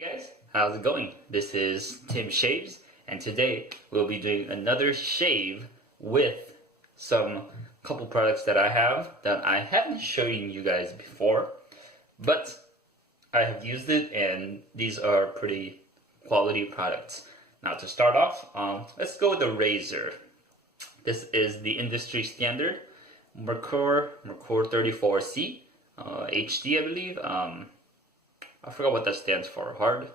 Hey guys, how's it going? This is Tim Shaves, and today we'll be doing another shave with some couple products that I have that I haven't shown you guys before, but I have used it and these are pretty quality products. Now to start off, let's go with the razor. This is the industry standard Merkur 34C HD, I believe. I forgot what that stands for. Hard?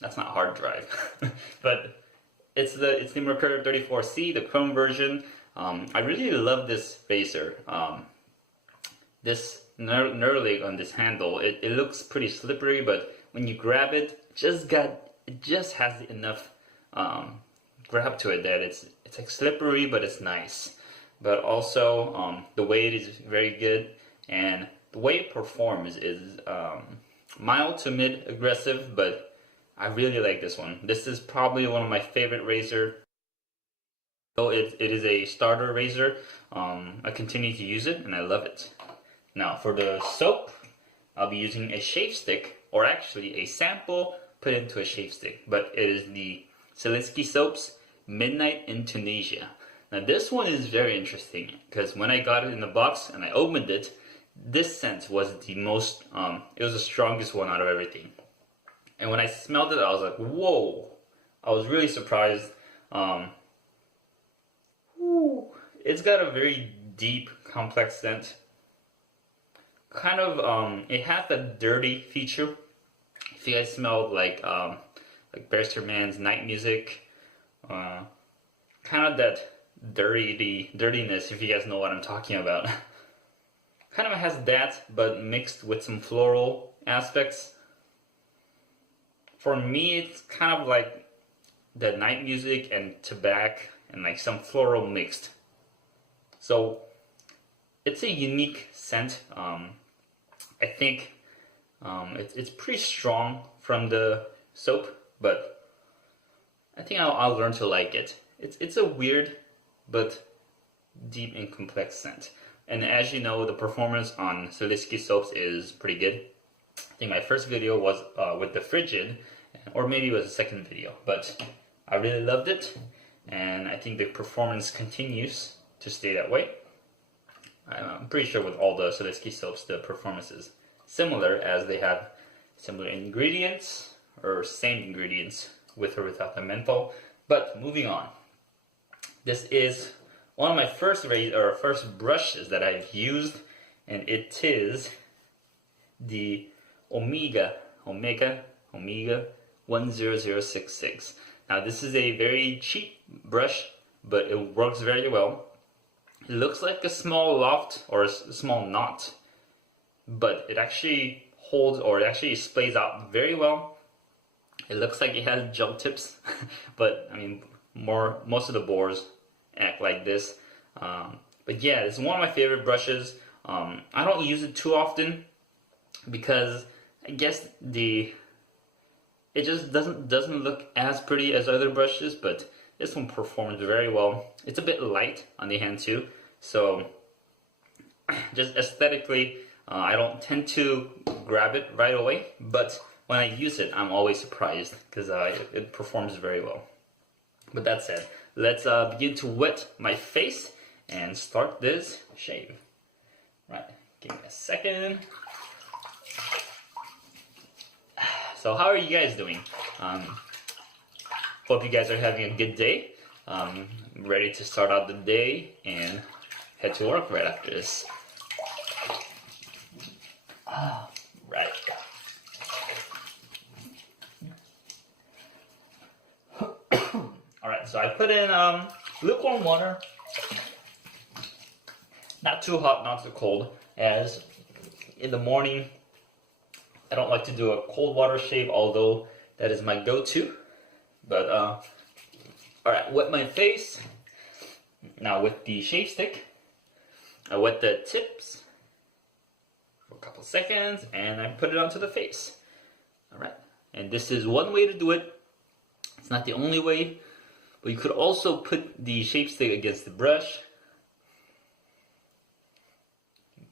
That's not hard drive. But it's the Merkur 34C, the Chrome version. I really love this razor. This knurling on this handle, it looks pretty slippery, but when you grab it, it just has enough grab to it that it's like slippery, but it's nice. But also the weight is very good, and the way it performs is mild to mid aggressive, but I really like this one. This is probably one of my favorite razor. Though it is a starter razor, I continue to use it and I love it. Now for the soap, I'll be using a shave stick, or actually a sample put into a shave stick, but it is the Siliski soaps Midnight in Tunisia. Now this one is very interesting because when I got it in the box and I opened it, this scent was the most, it was the strongest one out of everything. And when I smelled it, I was like, whoa! I was really surprised. It's got a very deep, complex scent. Kind of, it has that dirty feature. If you guys smelled like Barrister Man's Night Music, kind of that dirtiness, if you guys know what I'm talking about. Kind of has that, but mixed with some floral aspects. For me, it's kind of like the Night Music and tobacco and like some floral mixed. So it's a unique scent. I think it's pretty strong from the soap, but I think I'll learn to like it. It's a weird but deep and complex scent. And as you know, the performance on Siliski soaps is pretty good. I think my first video was with the Frigid, or maybe it was the second video, but I really loved it, and I think the performance continues to stay that way. I'm pretty sure with all the Siliski soaps, the performance is similar, as they have similar ingredients, or same ingredients, with or without the menthol. But moving on, this is one of my first brushes that I've used, and it is the Omega 10066. Now this is a very cheap brush, but it works very well. It looks like a small loft or a small knot, but it actually holds, or it actually sprays out very well. It looks like it has gel tips, but I mean, most of the Boars act like this. But yeah, it's one of my favorite brushes. I don't use it too often because I guess it just doesn't look as pretty as other brushes, but this one performs very well. It's a bit light on the hand too, so just aesthetically, I don't tend to grab it right away, but when I use it, I'm always surprised because it performs very well. But that said, let's begin to wet my face and start this shave. Right, give me a second. So how are you guys doing? Hope you guys are having a good day. Ready to start out the day and head to work right after this. Right. Alright, so I put in lukewarm water. Not too hot, not too cold, as in the morning I don't like to do a cold water shave, although that is my go-to. But alright, wet my face. Now with the shave stick, I wet the tips for a couple seconds and I put it onto the face. Alright, and this is one way to do it. It's not the only way, but you could also put the shave stick against the brush.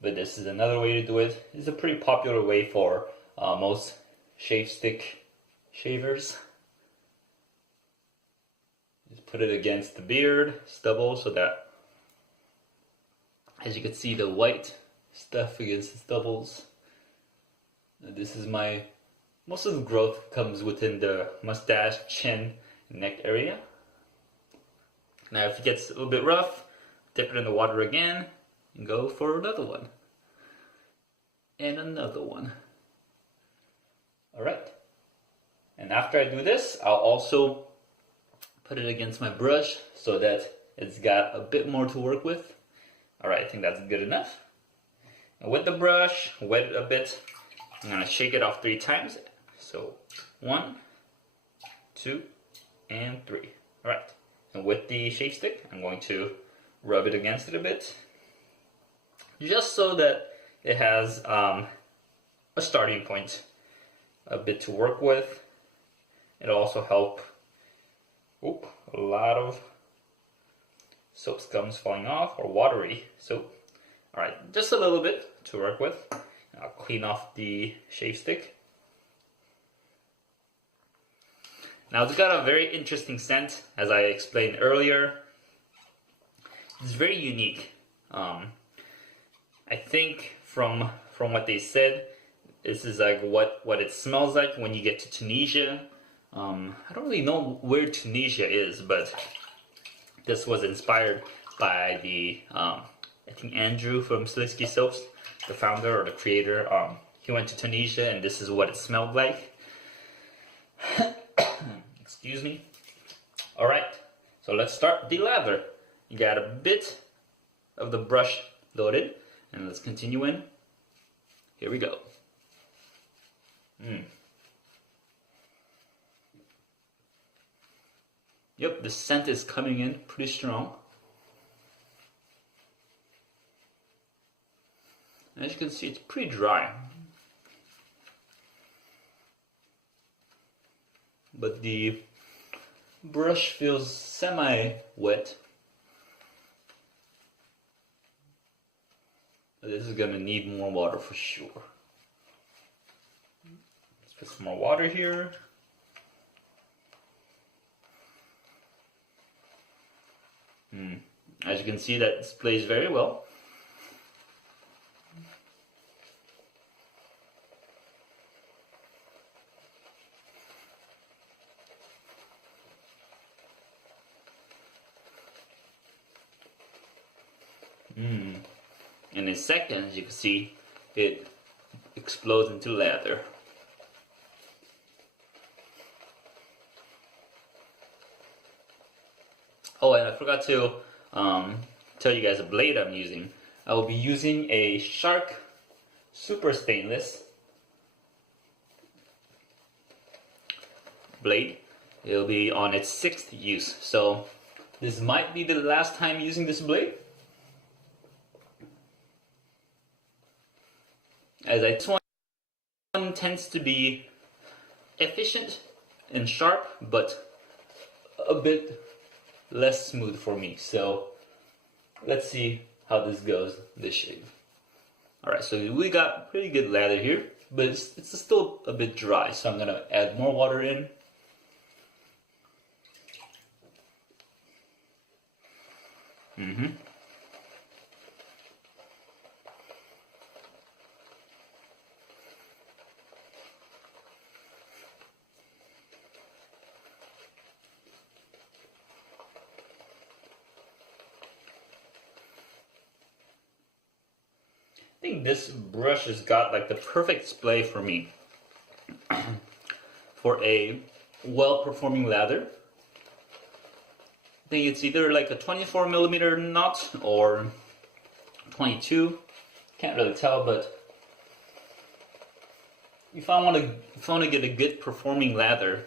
But this is another way to do it. It's a pretty popular way for most shave stick shavers. Just put it against the beard stubble so that, as you can see, the white stuff against the stubbles. This is most of the growth comes within the mustache, chin, neck area. Now if it gets a little bit rough, dip it in the water again and go for another one. And another one. Alright. And after I do this, I'll also put it against my brush so that it's got a bit more to work with. Alright, I think that's good enough. And with the brush, wet it a bit. I'm going to shake it off 3 times. So 1, 2, and 3. Alright. And with the shave stick, I'm going to rub it against it a bit. Just so that it has a starting point, a bit to work with. It'll also help a lot of soap scums falling off, or watery soap. Alright, just a little bit to work with. I'll clean off the shave stick. Now it's got a very interesting scent, as I explained earlier. It's very unique. I think from what they said, this is like what it smells like when you get to Tunisia. I don't really know where Tunisia is, but this was inspired by the I think Andrew from Siliski Soaps, the founder or the creator. He went to Tunisia and this is what it smelled like. Excuse me. Alright, so let's start the lather. You got a bit of the brush loaded, and let's continue in. Here we go. Yep, the scent is coming in pretty strong. As you can see, it's pretty dry. But the brush feels semi-wet. This is gonna need more water for sure. Let's put some more water here. As you can see, that displays very well. And in seconds, you can see it explodes into lather. Oh, and I forgot to tell you guys the blade I'm using. I will be using a Shark Super Stainless blade. It'll be on its 6th use, so this might be the last time using this blade. As this one tends to be efficient and sharp, but a bit less smooth for me. So let's see how this goes, this shave. Alright, so we got pretty good lather here, but it's still a bit dry, so I'm gonna add more water in. I think this brush has got like the perfect splay for me for a well-performing lather. I think it's either like a 24mm knot or 22. Can't really tell, but if I want to get a good performing lather,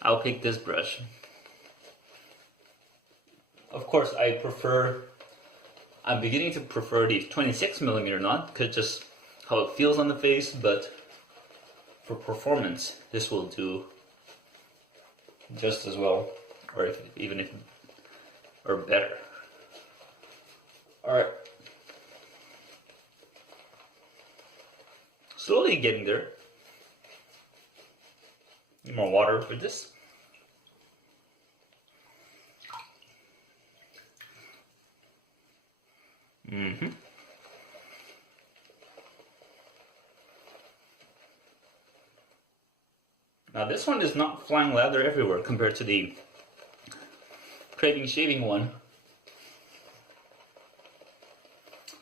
I'll pick this brush. Of course, I'm beginning to prefer the 26mm knot because just how it feels on the face, but for performance, this will do just as well, or or better. Alright. Slowly getting there. Need more water for this. Now this one is not flying lather everywhere compared to the Craving Shaving one.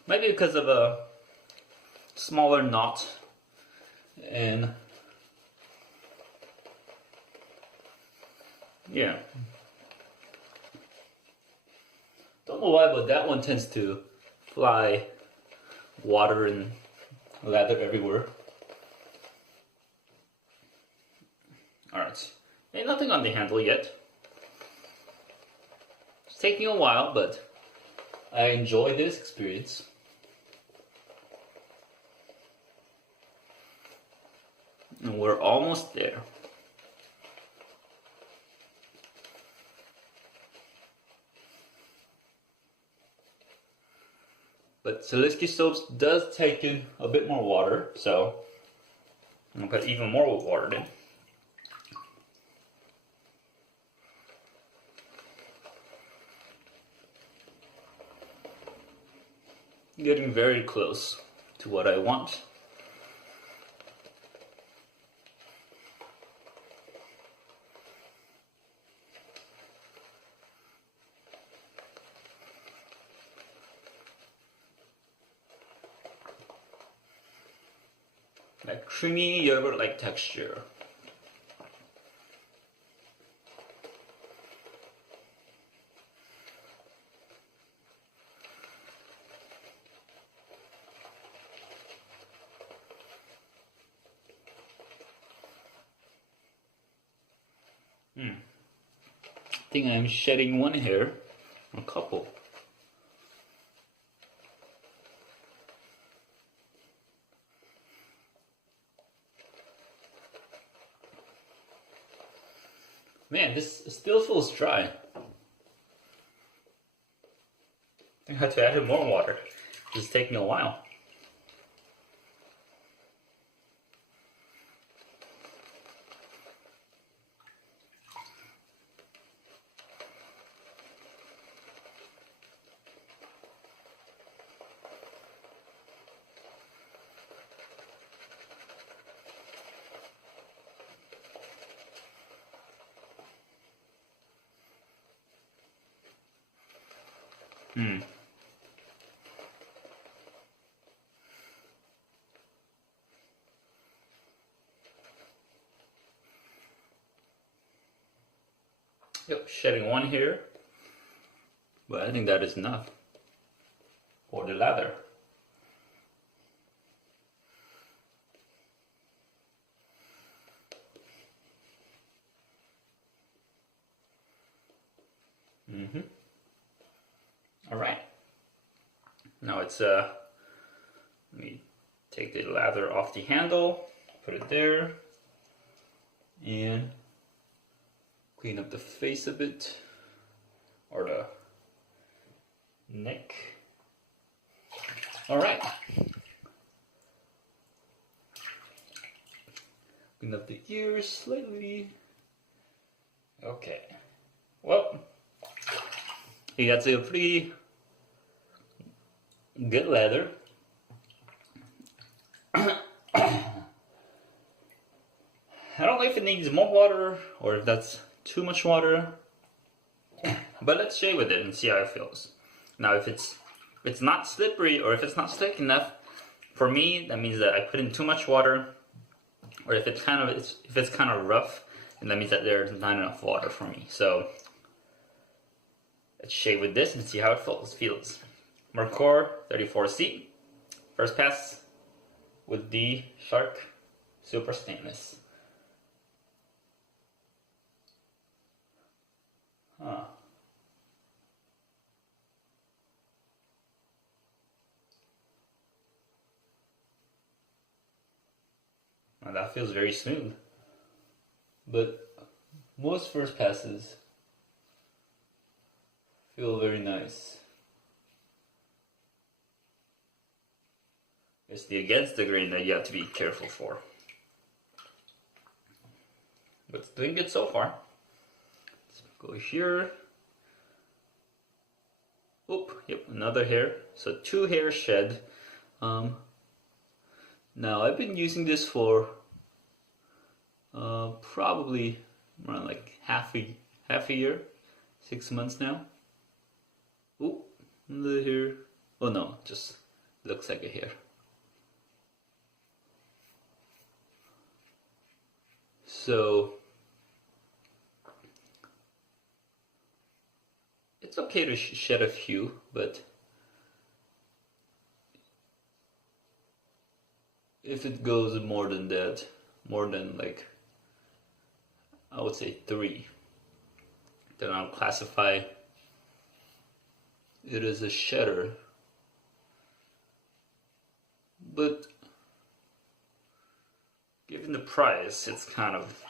Maybe because of a smaller knot and yeah. Don't know why, but that one tends to fly water and lather everywhere. Alright, ain't nothing on the handle yet. It's taking a while, but I enjoy this experience. And we're almost there. But Siliski soaps does take in a bit more water, so I'm gonna put even more water in. Getting very close to what I want. That creamy yogurt-like texture. I think I'm shedding one hair, a couple. Man, this still feels dry. I have to add more water. It's taking a while. Yep, shedding one here, but I think that is enough for the lather. All right. Now it's let me take the lather off the handle, put it there, and clean up the face a bit, or the neck. All right. Clean up the ears slightly. Okay. Well, he got a pretty good lather. I don't know if it needs more water or if that's too much water, but let's shave with it and see how it feels. Now, if it's not slippery or if it's not slick enough, for me that means that I put in too much water, or if it's kind of rough, then that means that there's not enough water for me. So let's shave with this and see how it feels. Merkur 34C, first pass with the Shark Super Stainless. Huh. Now that feels very smooth, but most first passes feel very nice. It's the against the grain that you have to be careful for. but it's doing good so far. Let's go here. Oop, yep, another hair. So 2 hairs shed. Now I've been using this for probably around like half a year, 6 months now. Oop, another hair. Oh no, just looks like a hair. So it's okay to shed a few, but if it goes more than that, more than like, I would say 3, then I'll classify it as a shedder. But given the price, it's kind of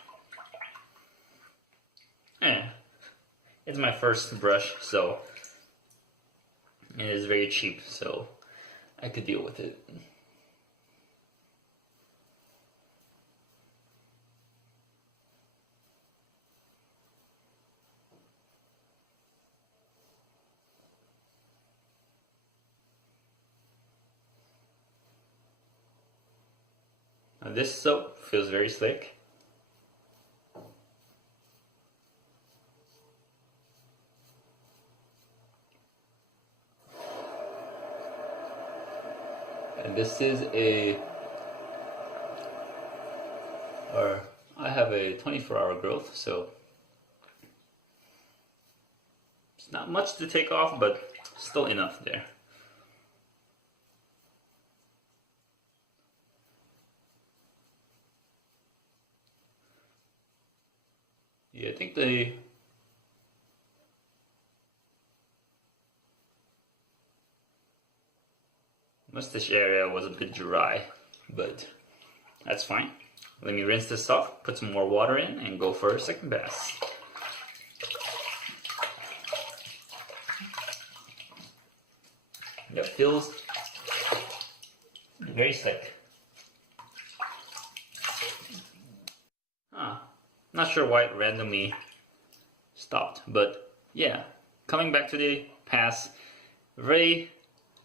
it's my first brush, so it is very cheap, so I could deal with it. Now this soap feels very slick. And this is I have a 24-hour growth, so it's not much to take off, but still enough there. Yeah, I think the mustache area was a bit dry, but that's fine. Let me rinse this off, put some more water in, and go for a second pass. That feels very slick. Not sure why it randomly stopped, but yeah, coming back to the pass, very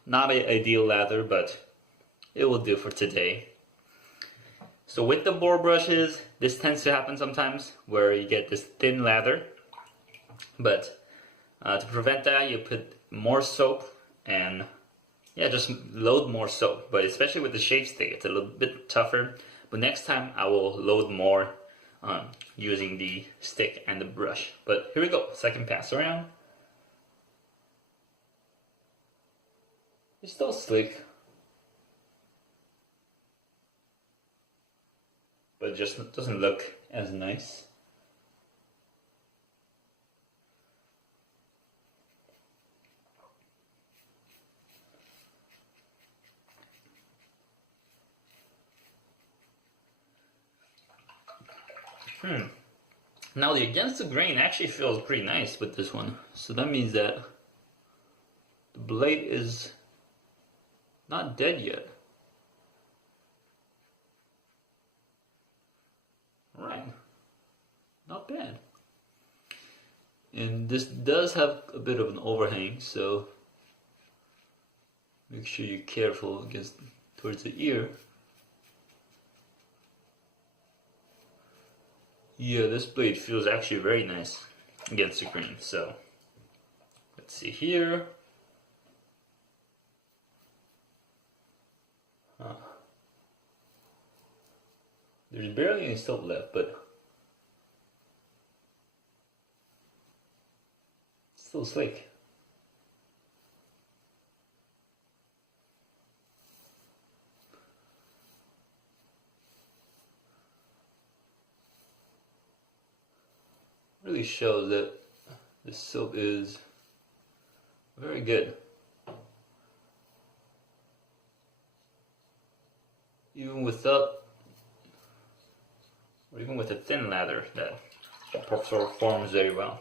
not an ideal lather, but it will do for today. So with the Boar brushes, this tends to happen sometimes, where you get this thin lather, but to prevent that, you put more soap and yeah, just load more soap. But especially with the shave stick, it's a little bit tougher, but next time I will load more using the stick and the brush. But here we go, second pass around. It's still slick, but it just doesn't look as nice. Now the against the grain actually feels pretty nice with this one. So that means that the blade is not dead yet. Alright, not bad. And this does have a bit of an overhang, so make sure you're careful against towards the ear. Yeah, this blade feels actually very nice against the grain. So let's see here. There's barely any soap left, but it's still slick. Really shows that this soap is very good. Even without, or even with a thin lather, that performs very well.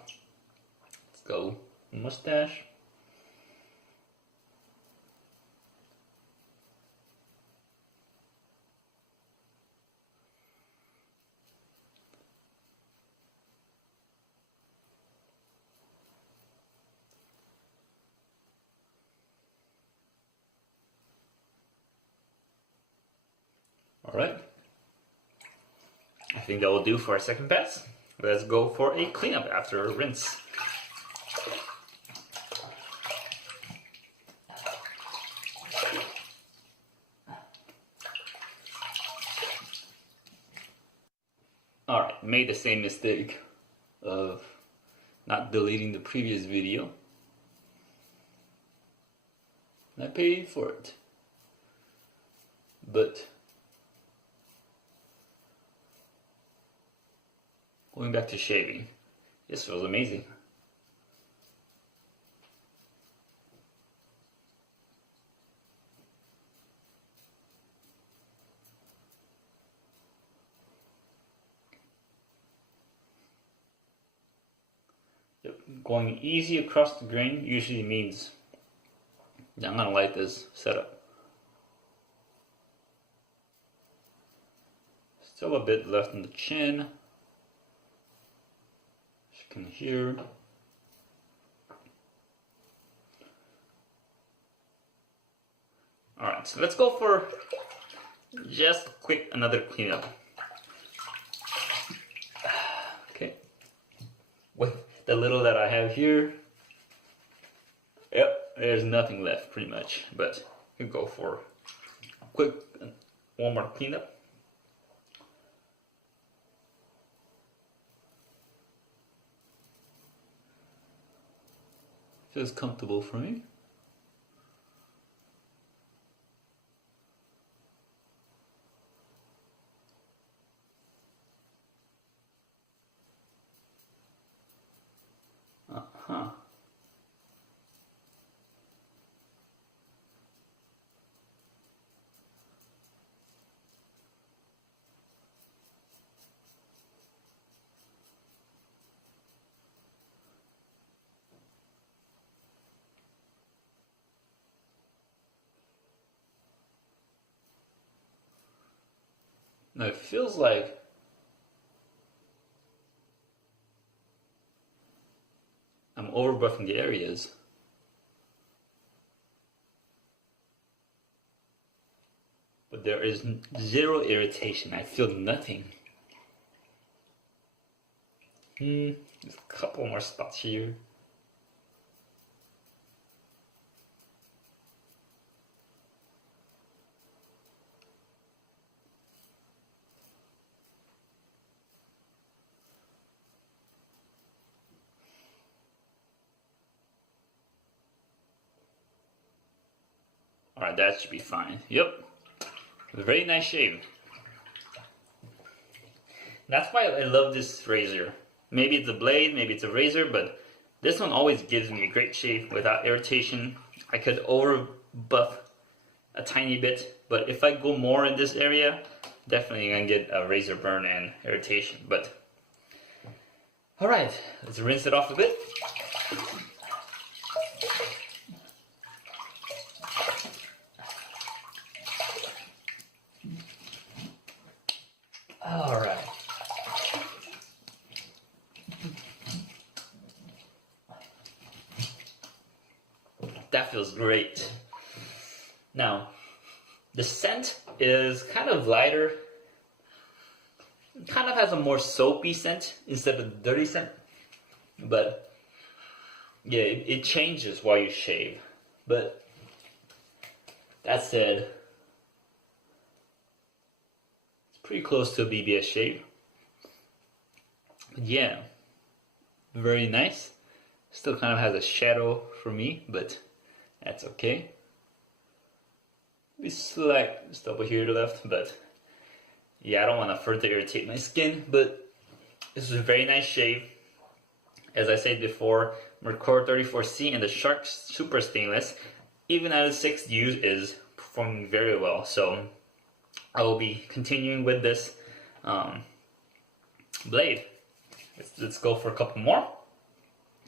Let's go mustache. Alright. I think that will do for our second pass. Let's go for a cleanup after a rinse. Alright, made the same mistake of not deleting the previous video. I paid for it. But going back to shaving, this feels amazing. Yep, going easy across the grain usually means I'm gonna like this setup. Still a bit left in the chin, as you can hear. Alright, so let's go for just quick another cleanup. Okay, with the little that I have here, yep, there's nothing left pretty much, but you can go for a quick one more cleanup. Feels comfortable for me. Uh-huh. Now it feels like I'm over buffing the areas. But there is zero irritation. I feel nothing. There's a couple more spots here. Alright, that should be fine. Yep. Very nice shave. That's why I love this razor. Maybe it's a blade, maybe it's a razor, but this one always gives me a great shave without irritation. I could over buff a tiny bit, but if I go more in this area, definitely gonna get a razor burn and irritation. But alright, let's rinse it off a bit. Alright. That feels great. Now, the scent is kind of lighter. It kind of has a more soapy scent instead of dirty scent. But yeah, it changes while you shave. But that said, pretty close to a BBS shave. Yeah, very nice. Still kind of has a shadow for me, but that's okay. Maybe slight stubble here to the left, but yeah, I don't want to further irritate my skin. But this is a very nice shave. As I said before, Merkur 34C and the Shark Super Stainless, even at a 6 use, is performing very well. So I will be continuing with this blade. Let's go for a couple more.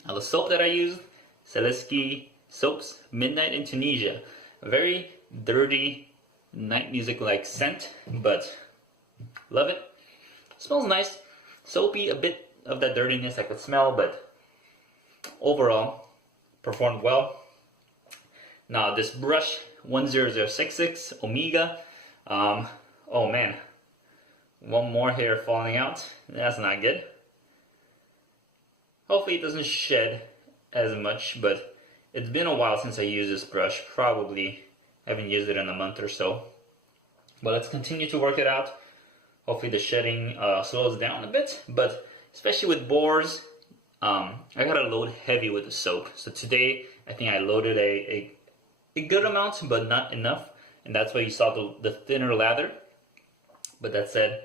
Now the soap that I used, Siliski soaps, Midnight in Tunisia. A very dirty night music like scent, but love it. Smells nice, soapy, a bit of that dirtiness I could smell, but overall performed well. Now this brush 10066 Omega. Oh man, one more hair falling out. That's not good. Hopefully it doesn't shed as much, but it's been a while since I used this brush. Probably haven't used it in a month or so. But let's continue to work it out. Hopefully the shedding slows down a bit, but especially with boars, I gotta load heavy with the soap. So today, I think I loaded a good amount, but not enough. And that's why you saw the thinner lather. But that said,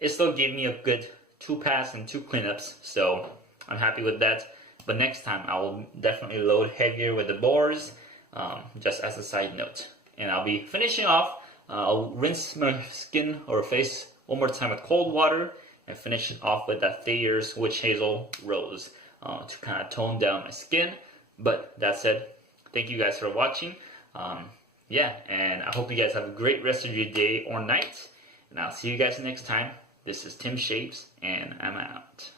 it still gave me a good 2 passes and 2 cleanups. So I'm happy with that. But next time, I will definitely load heavier with the boars, just as a side note. And I'll be finishing off. I'll rinse my skin or face one more time with cold water and finish it off with that Thayer's Witch Hazel Rose to kind of tone down my skin. But that said, thank you guys for watching. Yeah, and I hope you guys have a great rest of your day or night. And I'll see you guys next time. This is Tim Shaves, and I'm out.